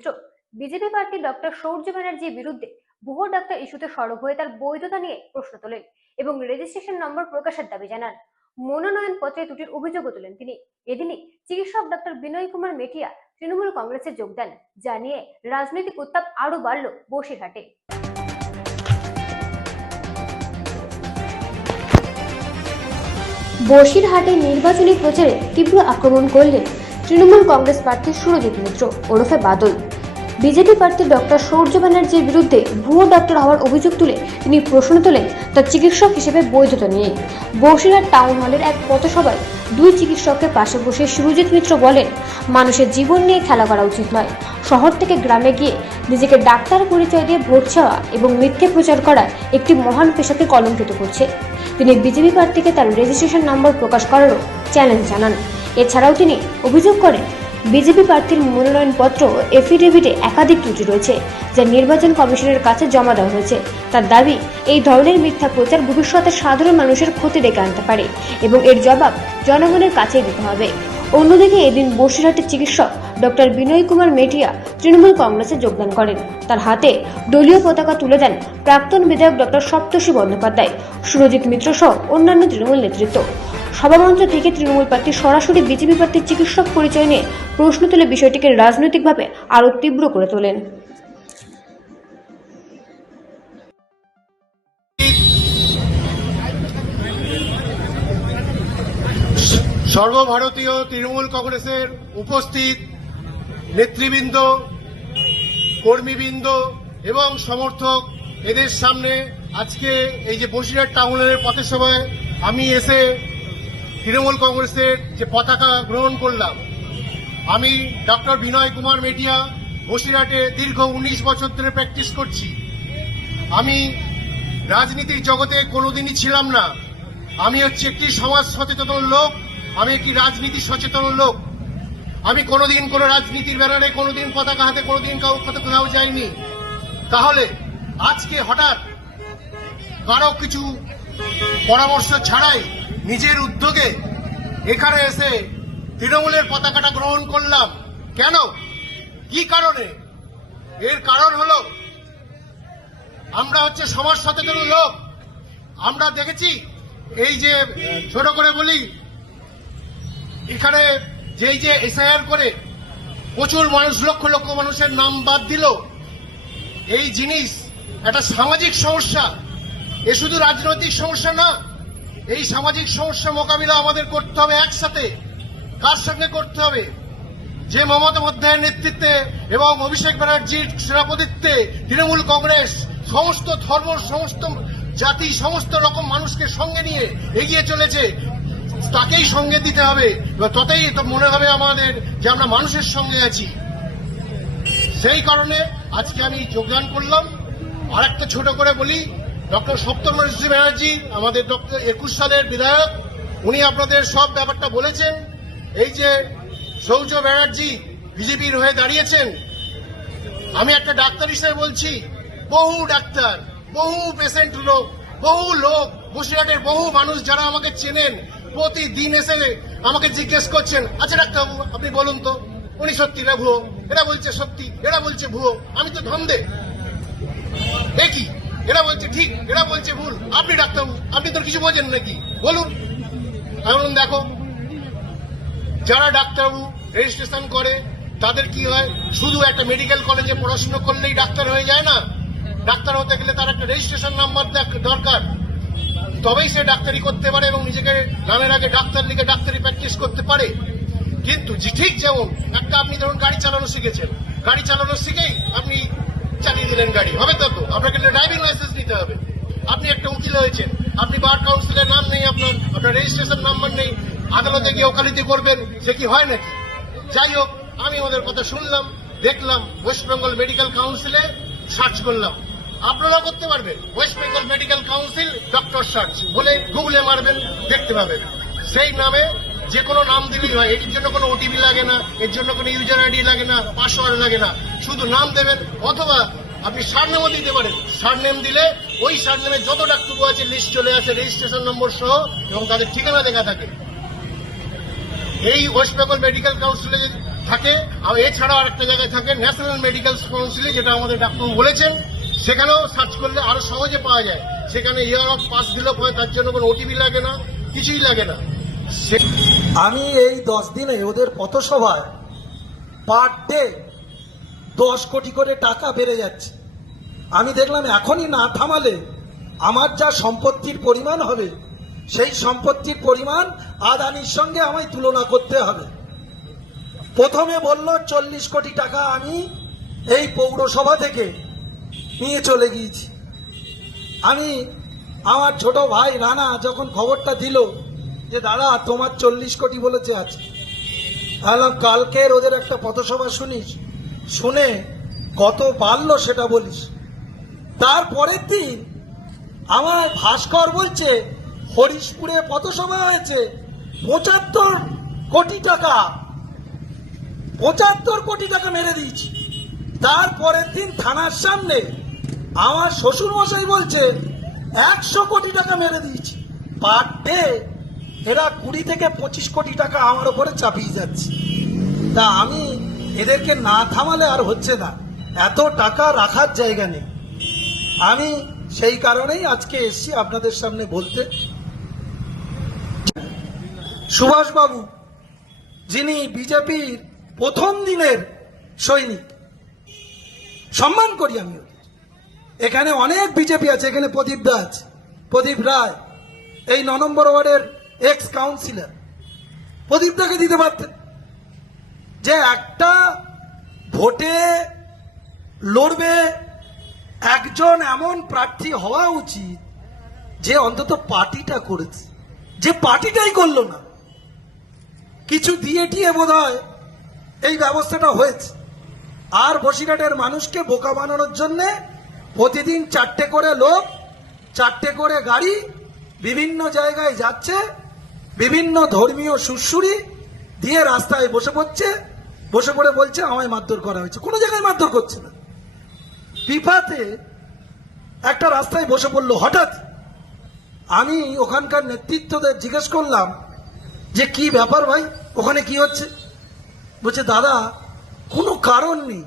মিত্র BJP প্রার্থী doctor Shaurya ব্যানার্জির বিরুদ্ধে ভুয়ো ডাক্তার ইস্যুতে সরব হয়ে তার বৈধতা নিয়ে প্রশ্ন তোলেন এবং রেজিস্ট্রেশন নম্বর প্রকাশের দাবি জানান। মনোনয়ন পত্রে ত্রুটির অভিযোগও তোলেন তিনি। এদিনই চিকিৎসক ডক্টর বিনয় কুমার মেটিয়া তৃণমূল কংগ্রেসে যোগ দেন, যা নিয়ে রাজনৈতিক উত্তাপ আরো বাড়ল বসিরহাটে। বসিরহাটে নির্বাচনী প্রচারে তীব্র আক্রমণ করলেন তৃণমূল কংগ্রেস প্রার্থী সুরজিৎ মিত্র ওরফে বাদল। বিজেপি প্রার্থী ডক্টর সৌর্য ব্যানার্জির বিরুদ্ধে ভুয়ো ডাক্তার হওয়ার অভিযোগ তুলে তিনি প্রশ্ন তোলেন তার চিকিৎসক হিসেবে বৈধতা নিয়ে। বসিরহাট টাউন হলের এক পথসভায় দুই চিকিৎসককে পাশে বসে সুরজিৎ মিত্র বলেন, মানুষের জীবন নিয়ে খেলা করা উচিত নয়। শহর থেকে গ্রামে গিয়ে নিজেকে ডাক্তার পরিচয় দিয়ে ভোট চাওয়া এবং মিথ্যে প্রচার করা একটি মহান পেশাকে কলঙ্কিত করছে। তিনি বিজেপি প্রার্থীকে তার রেজিস্ট্রেশন নম্বর প্রকাশ করারও চ্যালেঞ্জ জানান। এছাড়াও তিনি অভিযোগ করেন, বিজেপি প্রার্থীর মনোনয়নপত্র ও এফিডেভিটে একাধিক ত্রুটি রয়েছে, যা নির্বাচন কমিশনের কাছে জমা দেওয়া হয়েছে। তার দাবি, এই ধরনের মিথ্যা প্রচার ভবিষ্যতে সাধারণ মানুষের ক্ষতি ডেকে আনতে পারে এবং এর জবাব জনগণের কাছেই দিতে হবে। অন্যদিকে এদিন বসিরহাটের চিকিৎসক ডক্টর বিনয় কুমার মেটিয়া তৃণমূল কংগ্রেসে যোগদান করেন। তার হাতে দলীয় পতাকা তুলে দেন প্রাক্তন বিধায়ক ডক্টর সপ্তর্ষি বন্দ্যোপাধ্যায়, সুরজিৎ মিত্র সহ অন্যান্য তৃণমূল নেতৃত্ব। সভামঞ্চ থেকে তৃণমূল প্রার্থী সরাসরি বিজেপি প্রার্থীর চিকিৎসক পরিচয় নিয়ে প্রশ্ন তুলে বিষয়টিকে রাজনৈতিকভাবে আরও তীব্র করে তোলেন। সর্বভারতীয় তৃণমূল কংগ্রেসের উপস্থিত নেতৃবৃন্দ, কর্মীবৃন্দ এবং সমর্থক, এদের সামনে আজকে এই যে বসিরহাট টাউনের পথসভায় আমি এসে তৃণমূল কংগ্রেসের যে পতাকা গ্রহণ করলাম। আমি ডক্টর বিনয় কুমার মেটিয়া বসিরহাটে দীর্ঘ 19 বছর ধরে প্র্যাকটিস করছি। আমি রাজনীতির জগতে কোনোদিনই ছিলাম না। আমি হচ্ছে একটি সমাজ সচেতন লোক, আমি একটি রাজনীতি সচেতন লোক। আমি কোনোদিন কোনো রাজনীতির ব্যানারে কোনোদিন পতাকা হাতে কোনোদিন কোথাও যাইনি। তাহলে আজকে হঠাৎ কারো কিছু পরামর্শ ছাড়াই নিজের উদ্যোগে এখানে এসে তৃণমূলের পতাকাটা গ্রহণ করলাম। কেন? কি কারণে? এর কারণ হলো, আমরা হচ্ছে সমাজ সচেতন লোক। আমরা দেখেছি, এই যে ছোট করে বলি, এখানে যেই যে এসআইআর করে প্রচুর মানুষ, লক্ষ লক্ষ মানুষের নাম বাদ দিল, এই জিনিস একটা সামাজিক সমস্যা। এ শুধু রাজনৈতিক সমস্যা না, এই সামাজিক সমস্যা মোকাবিলা আমাদের করতে হবে একসাথে। কার সঙ্গে করতে হবে? যে মমতা বন্দ্যোপাধ্যায়ের নেতৃত্বে এবং অভিষেক ব্যানার্জির সভাপতিত্বে তৃণমূল কংগ্রেস সমস্ত ধর্ম, সমস্ত জাতি, সমস্ত রকম মানুষকে সঙ্গে নিয়ে এগিয়ে চলেছে, তাকেই সঙ্গে দিতে হবে। ততই তো মনে হবে আমাদের যে আমরা মানুষের সঙ্গে আছি। সেই কারণে আজকে আমি যোগদান করলাম। আর একটা ছোট করে বলি, ডক্টর সপ্তর্ষি ব্যানার্জি আমাদের 21 সালের বিধায়ক, উনি আপনাদের সব ব্যাপারটা বলেছেন। এই যে সৌর্য ব্যানার্জি বিজেপির হয়ে দাঁড়িয়েছেন, আমি একটা ডাক্তার হিসেবে বলছি, বহু ডাক্তার, বহু পেশেন্ট লোক, বহু লোক, বসিরহাটের বহু মানুষ যারা আমাকে চেনেন, প্রতিদিন এসে আমাকে জিজ্ঞেস করছেন, আচ্ছা ডাক্তারবাবু আপনি বলুন তো, উনি সত্যি না ভুয়ো? এরা বলছে সত্যি, এরা বলছে ভুয়ো। আমি তো ধন্দে, একই, এরা বলছে ঠিক, এরা বলছে ভুল। আপনি ডাক্তারবাবু, আপনি তো কিছু বোঝেন নাকি? বলুন। এখন দেখো, যারা ডাক্তারবাবু রেজিস্ট্রেশন করে তাদের কি হয়? শুধু একটা মেডিকেল কলেজে পড়াশোনা করলেই ডাক্তার হয়ে যায় না। ডাক্তার হতে গেলে তার একটা রেজিস্ট্রেশন নাম্বার দরকার, তবেই সে ডাক্তারি করতে পারে এবং নিজেকে নামের আগে ডাক্তার লিখে ডাক্তারি প্র্যাকটিস করতে পারে। কিন্তু ঠিক যেমন একটা, আপনি ধরুন গাড়ি চালানো শিখেছেন, গাড়ি চালানো শিখেই আপনি চালিয়ে দিলেন গাড়ি, হবে তো? আপনাকে ড্রাইভিং লাইসেন্স নিতে হবে। আপনি একটা উকিল হয়েছেন, আপনি বার কাউন্সিলের নাম নেই, আপনার রেজিস্ট্রেশন নাম্বার নেই, আদালতে গিয়ে ওকালতি করবেন, সে কি হয় নাকি? যাই হোক, আমি ওদের কথা শুনলাম, দেখলাম, ওয়েস্ট বেঙ্গল মেডিকেল কাউন্সিলে সার্চ করলাম। আপনারা করতে পারবেন, West Bengal medical council doctor search বলে গুগলে মারবেন, দেখতে পাবেন। সেই নামে যে কোনো নাম দিলেই হয়। এর জন্য কোনো ওটিপি লাগে না, এর জন্য কোনো ইউজার আইডি লাগে না, পাসওয়ার্ড লাগে না, শুধু নাম দেবেন। অথবা আপনি সারনেমও দিতে পারেন। সারনেম দিলে ওই সারনেমে যত ডাক্তারবাবু আছে লিস্ট চলে আসে, রেজিস্ট্রেশন নম্বর সহ, এবং তাদের ঠিকানা লেখা থাকে। এই ওয়েস্ট বেঙ্গল মেডিকেল কাউন্সিলে থাকে। আর এছাড়াও আরেকটা জায়গায় থাকে ন্যাশনাল মেডিকেল কাউন্সিলে, যেটা আমাদের ডাক্তার বলেছেন, সেখানেও সার্চ করলে আরো সহজে পাওয়া যায়। সেখানে ইয়ার অফ পাস দিলেও পরে তার জন্য কোনো ওটিপি লাগে না, কিছুই লাগে না। আমি এই 10 দিনে ওদের পথসভায় পার ডে 10 কোটি করে টাকা বেড়ে যাচ্ছে। আমি দেখলাম এখনই না থামালে আমার যা সম্পত্তির পরিমাণ হবে, সেই সম্পত্তির পরিমাণ আদানির সঙ্গে আমায় তুলনা করতে হবে। প্রথমে বলল 40 কোটি টাকা আমি এই পৌরসভা থেকে নিয়ে চলে গিয়েছি। আমি আমার ছোট ভাই রানা যখন খবরটা দিল যে দাদা তোমার 40 কোটি বলেছে আছে, বললাম কালকের ওদের একটা পথসভা শুনিস, শুনে কত বাড়লো সেটা বলিস। তারপরের দিন আমার ভাস্কর বলছে হরিশপুরে পথসভা হয়েছে 75 কোটি টাকা, 75 কোটি টাকা মেরে দিয়েছি। তারপরের দিন থানার সামনে আমার শ্বশুর মশাই বলছে 100 কোটি টাকা মেরে দিয়েছি। পার ডে এরা 20 থেকে 25 কোটি টাকা আমার উপরে চাপিয়ে যাচ্ছে। তা আমি এদেরকে না থামালে আর হচ্ছে না, এত টাকা রাখার জায়গা নেই। আমি সেই কারণেই আজকে এসেছি আপনাদের সামনে বলতে। সুভাষবাবু, যিনি বিজেপির প্রথম দিনের সৈনিক, সম্মান করি আমি ওদের। এখানে অনেক বিজেপি আছে, এখানে প্রদীপ দা আছে, প্রদীপ রায়, এই 9 নম্বর ওয়ার্ডের এক্স কাউন্সিলর। প্রদীপ দাকে দিতে পারতেন। যে একটা ভোটে লড়বে একজন এমন প্রার্থী হওয়া উচিত যে অন্তত পার্টিটা করেছে, যে পার্টিটাই করলো না। কিছু দিয়ে টিয়ে বোধ হয় এই ব্যবস্থাটা হয়েছে। আর বসিরহাটের মানুষকে বোকা বানানোর জন্যে প্রতিদিন 4টে করে লোক, 4টে করে গাড়ি বিভিন্ন জায়গায় যাচ্ছে, বিভিন্ন ধর্মীয় সুরসুরি দিয়ে রাস্তায় বসে পড়ছে, বসে পড়ে বলছে আমায় মারধর করা হয়েছে। কোনো জায়গায় মারধর করছে না। পিপাতে একটা রাস্তায় বসে পড়লো হঠাৎ। আমি ওখানকার নেতৃত্বদের জিজ্ঞেস করলাম যে কি ব্যাপার ভাই, ওখানে কি হচ্ছে? বলছে দাদা কোনো কারণ নেই,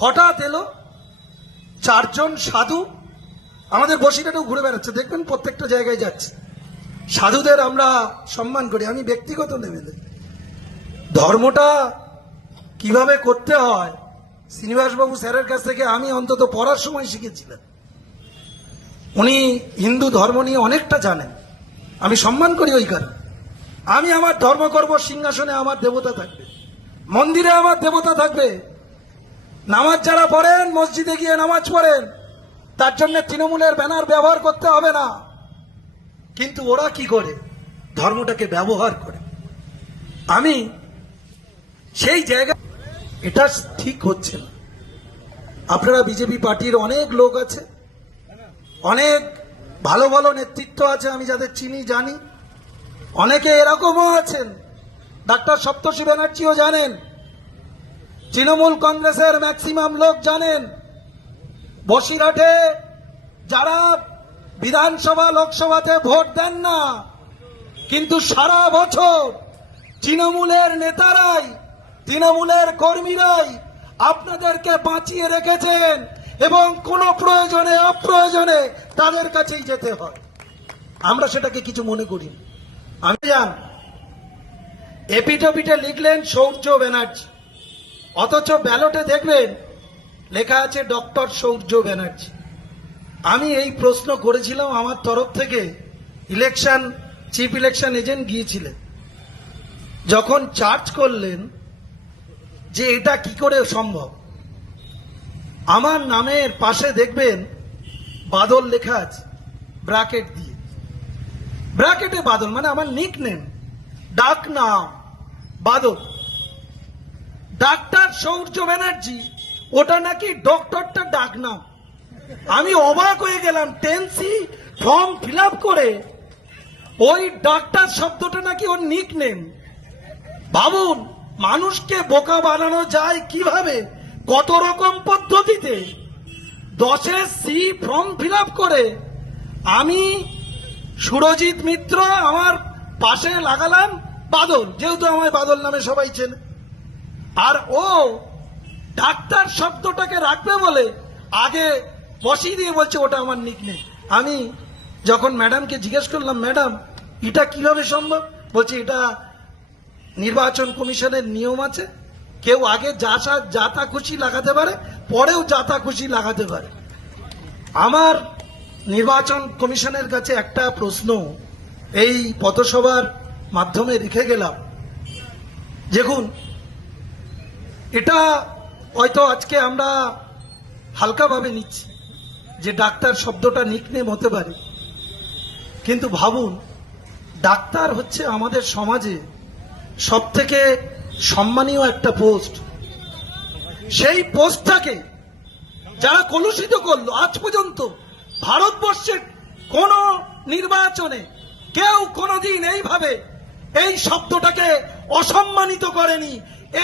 হঠাৎ এলো 4 জন সাধু, আমাদের বসিরহাটেও ঘুরে বেড়াচ্ছে, দেখবেন প্রত্যেকটা জায়গায় যাচ্ছে। সাধুদের আমরা সম্মান করি, আমি ব্যক্তিগত লেভেলে। ধর্মটা কিভাবে করতে হয় শ্রীনিবাসবাবু স্যারের কাছ থেকে আমি অন্তত পড়ার সময় শিখেছিলাম। উনি হিন্দু ধর্ম নিয়ে অনেকটা জানেন, আমি সম্মান করি ওই কারণে। আমি আমার ধর্ম করব, সিংহাসনে আমার দেবতা থাকবে, মন্দিরে আমার দেবতা থাকবে। নামাজ যারা পড়েন, মসজিদে গিয়ে নামাজ পড়েন, তার জন্য তৃণমূলের ব্যানার ব্যবহার করতে হবে না। কিন্তু ওরা কি করে? ধর্মটাকে ব্যবহার করে। আমি সেই জায়গা, এটা ঠিক হচ্ছে না। আপনারা বিজেপি পার্টির অনেক লোক আছে, অনেক ভালো ভালো নেতৃত্ব আছে, আমি যাদের চিনি জানি। অনেকে এরকমও আছেন, ডাক্তার সপ্তর্ষি ব্যানার্জিও জানেন, তৃণমূল কংগ্রেসের ম্যাক্সিমাম লোক জানেন। বসিরহাটে যারা বিধানসভা লোকসভাতে ভোট দেন না, কিন্তু সারা বছর তৃণমূলের নেতারাই, তৃণমূলের কর্মীরাই আপনাদেরকে বাঁচিয়ে রেখেছেন এবং কোনো প্রয়োজনে অপ্রয়োজনে তাদের কাছেই যেতে হয়। আমরা সেটাকে কিছু মনে করি না। আমি জান এপিটোপিটে লিখলেন সৌর্য ব্যানার্জি, অথচ ব্যালটে দেখবেন লেখা আছে ডক্টর সৌর্য ব্যানার্জি। আমি এই প্রশ্ন করেছিলাম আমার তরফ থেকে, ইলেকশন চিফ ইলেকশন এজেন্ট গিয়েছিলেন, যখন চার্জ করলেন যে এটা কি করে সম্ভব। আমার নামের পাশে দেখবেন বাদল লেখা আছে ব্র্যাকেট দিয়ে, ব্র্যাকেটে বাদল মানে আমার নিক নেম, ডাক নাম বাদল। ডাক্তার সৌর্য ব্যানার্জি, ওটা নাকি ডক্টরটা ডাক নাম। আমি অবাক হয়ে গেলাম, 10C ফর্ম ফিল আপ করে ওই ডাক্তার শব্দটা নাকি ওর নিক নেম। ভাবুন মানুষকে বোকা বানানো যায় কিভাবে, কত রকম পদ্ধতিতে। 10C ফর্ম ফিল আপ করে আমি সুরজিৎ মিত্র আমার পাশে লাগালাম বাদল, যেহেতু আমায় বাদল নামে সবাই চেনে। আর ও ডাক্তার শব্দটাকে রাখবে বলে আগে বসিয়ে দিয়ে বলছে ওটা আমার নিকনেম। আমি যখন ম্যাডামকে জিজ্ঞেস করলাম, ম্যাডাম এটা কিভাবে সম্ভব, বলছে এটা নির্বাচন কমিশনের নিয়ম আছে, কেউ আগে যা তা খুশি লাগাতে পারে, পরেও যা তা খুশি লাগাতে পারে। আমার নির্বাচন কমিশনের কাছে একটা প্রশ্ন এই পথসভার মাধ্যমে রেখে গেলাম। দেখুন, এটা হয়তো আজকে আমরা হালকাভাবে নিচ্ছি যে ডাক্তার শব্দটা নিকনেম হতে পারে, কিন্তু ভাবুন, ডাক্তার হচ্ছে আমাদের সমাজে সব থেকে সম্মানীয় একটা পোস্ট। সেই পোস্টটাকে যারা কলুষিত করলো, আজ পর্যন্ত ভারতবর্ষের কোন নির্বাচনে কেউ কোনোদিন এইভাবে এই শব্দটাকে অসম্মানিত করেনি।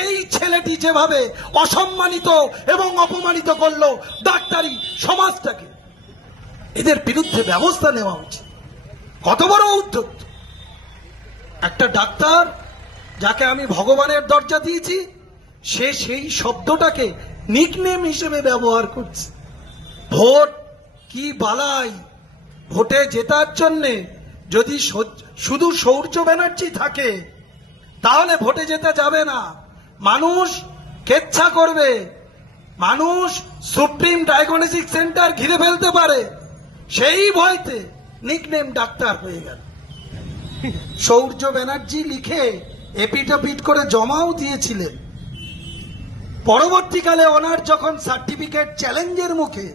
এই ছেলেটি যেভাবে অসম্মানিত এবং অপমানিত করলো ডাক্তারি সমাজটাকে, এদের বিরুদ্ধে ব্যবস্থা নেওয়া উচিত। কত বড় উদ্যোগ! একটা ডাক্তার যাকে আমি ভগবানের দরজা দিয়েছি, সে সেই শব্দটাকে নিকনেম হিসেবে ব্যবহার করছে। ভোট কি বালাই! ভোটে জেতার জন্যে যদি শুধু সূর্য ব্যানার্জি থাকে তাহলে ভোটে যেতে যাবে না। মানুষ কেচ্ছা করবে, মানুষ সুপ্রিম ডায়াগনস্টিক সেন্টার ঘিরে ফেলতে পারে, সেই ভয়তে নিকনেম ডাক্তার হয়ে গেল। সূর্য ব্যানার্জি লিখে এপিটোপিট করে জমাও দিয়েছিলেন। পরবর্তীকালে ওনার যখন সার্টিফিকেট চ্যালেঞ্জের মুখে,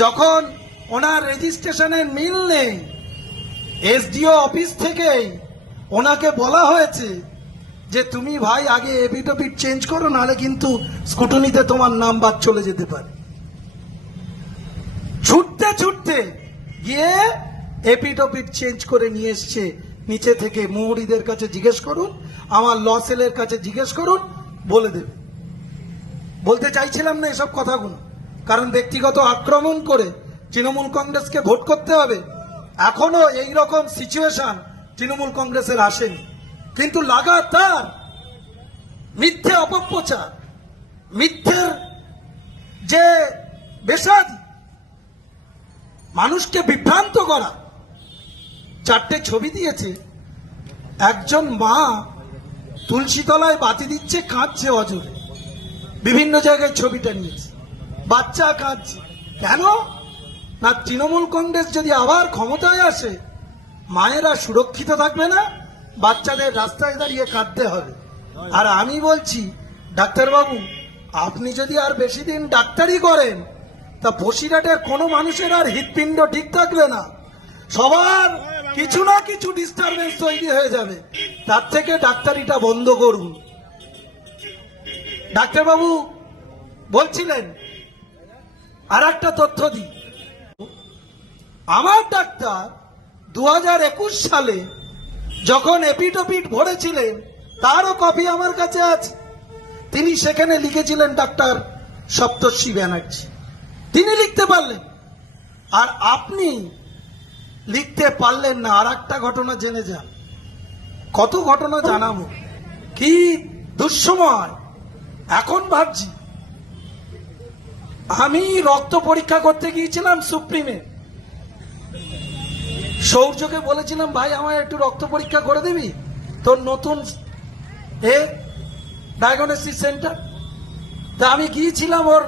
যখন ওনার রেজিস্ট্রেশনের মিল নেই, এসডিও অফিস থেকেই ওনাকে বলা হয়েছে যে তুমি ভাই আগে এপিটোপিট চেঞ্জ করো, নাহলে কিন্তু স্কুটনিতে তোমার নাম বাদ চলে যেতে পারে। ছুটতে ছুটতে গিয়ে এপিটোপিট চেঞ্জ করে নিয়ে এসছে নিচে থেকে। মুহুরীদের কাছে জিজ্ঞেস করুন, আমার ল সেলের কাছে জিজ্ঞেস করুন, বলে দেবে। বলতে চাইছিলাম না এসব কথাগুলো, কারণ ব্যক্তিগত আক্রমণ করে তৃণমূল কংগ্রেসকে ভোট করতে হবে, এখনো এই রকম সিচুয়েশন তৃণমূল কংগ্রেসের আসেনি। কিন্তু লাগাতার মিথ্যে অপপ্রচার, মিথ্যের যে বেসাদি, মানুষকে বিভ্রান্ত করা। চারটে ছবি দিয়েছে, একজন মা তুলসী তলায় বাতি দিচ্ছে, কাঁদছে অজরে। বিভিন্ন জায়গায় ছবিটা নিয়েছে, বাচ্চা কাঁদছে। কেন না, তৃণমূল কংগ্রেস যদি আবার ক্ষমতায় আসে, মায়েরা সুরক্ষিত থাকবে না, বাচ্চাদের রাস্তায় দাঁড়িয়ে কাঁদতে হবে। আর আমি বলছি, ডাক্তারবাবু আপনি যদি আর বেশি দিন ডাক্তারি করেন, তা বসিরহাটের কোনো মানুষের আর হৃৎপিণ্ড ঠিক থাকবে না, সবার কিছু না কিছু ডিস্টারবেন্স তৈরি হয়ে যাবে। তার থেকে ডাক্তারিটা বন্ধ করুন। ডাক্তারবাবু বলছিলেন, আর একটা তথ্য দিই, আমার ডাক্তার 2021 সালে যখন এপিটোপিট ভরেছিলেন, তারও কপি আমার কাছে আছে। তিনি সেখানে লিখেছিলেন ডাক্তার সপ্তর্ষি ব্যানার্জি, তিনি লিখতে পারলেন, আর আপনি লিখতে পারলেন না। আর একটা ঘটনা জেনে যান, কত ঘটনা জানাবো, কি দুঃসময়। এখন ভাবছি, আমি রক্ত পরীক্ষা করতে গিয়েছিলাম সুপ্রিমে, সৌর্যকে বলেছিলাম ভাই আমার একটু রক্ত পরীক্ষা করে দিবি, তোর নতুন ডায়াগনস্টিক সেন্টার। তা আমি গিয়েছিলাম ওর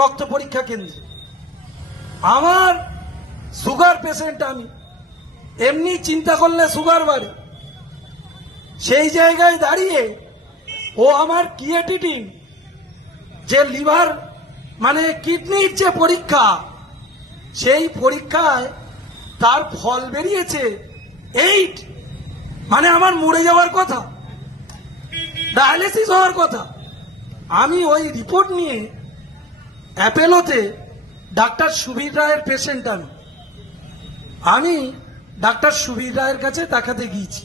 রক্ত পরীক্ষা কেন্দ্রে। আমার সুগার পেশেন্ট, আমি এমনি চিন্তা করলে সুগার বাড়ে, সেই জায়গায় দাঁড়িয়ে ও আমার ক্রিয়েটিনিন, যে লিভার মানে কিডনির যে পরীক্ষা, সেই পরীক্ষায় তার ফল বেরিয়েছে 8, মানে আমার মরে যাওয়ার কথা, ডায়ালিসিস হওয়ার কথা। আমি ওই রিপোর্ট নিয়ে অ্যাপেলোতে ডাক্তার সুবীর রায়ের পেশেন্ট, আমি ডাক্তার সুবীর রায়ের কাছে দেখাতে গিয়েছি।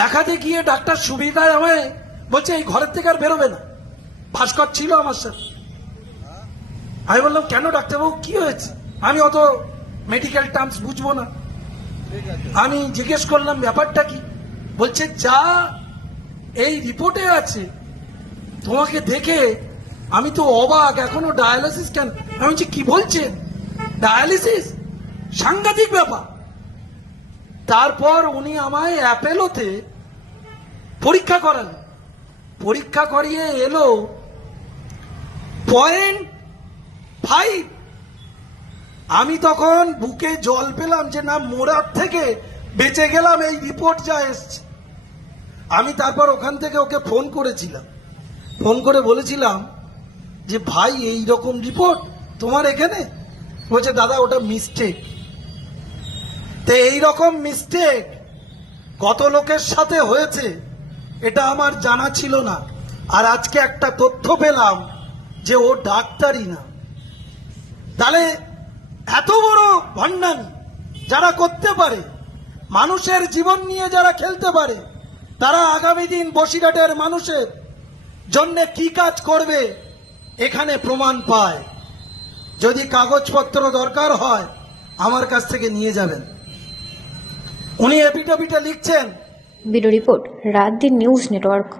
দেখাতে গিয়ে ডাক্তার সুবীর রায় আমায় বলছে এই ঘরের থেকে আর বেরোবে না। ভাস্কর ছিল আমার সাথে। আমি বললাম কেন ডাক্তারবাবু, কি হয়েছে? আমি অত মেডিকেল টার্মস বুঝবো না। আমি জিজ্ঞেস করলাম ব্যাপারটা কি। বলছে যা এই রিপোর্টে আছে তোমাকে দেখে আমি তো অবাক, এখনো ডায়ালিসিস কেন? আমি বলছি কি বলছেন, ডায়ালিসিস? সাংঘাতিক ব্যাপার। তারপর উনি আমায় অ্যাপেলোতে পরীক্ষা করালেন, পরীক্ষা করিয়ে এলো 0.5। আমি তখন বুকে জল পেলাম যে না, মোরার থেকে বেঁচে গেলাম, এই রিপোর্ট যা এসছে। আমি তারপর ওখান থেকে ওকে ফোন করেছিলাম, ফোন করে বলেছিলাম যে ভাই এই রকম রিপোর্ট তোমার এখানে? বলছে দাদা ওটা মিস্টেক। তো এই রকম মিস্টেক কত লোকের সাথে হয়েছে এটা আমার জানা ছিল না। আর আজকে একটা তথ্য পেলাম যে ও ডাক্তারই না। তাহলে এত বড় ভণ্ডামি যারা করতে পারে, মানুষের জীবন নিয়ে যারা খেলতে পারে, তারা আগামী দিন বসিরহাটের মানুষের জন্য কি কাজ করবে এখানে প্রমাণ পায়। যদি কাগজপত্র দরকার হয় আমার কাছ থেকে নিয়ে যাবেন। উনি এপিটোপিটে লিখছেন। ব্যুরো রিপোর্ট, রাত দিন নিউজ নেটওয়ার্ক।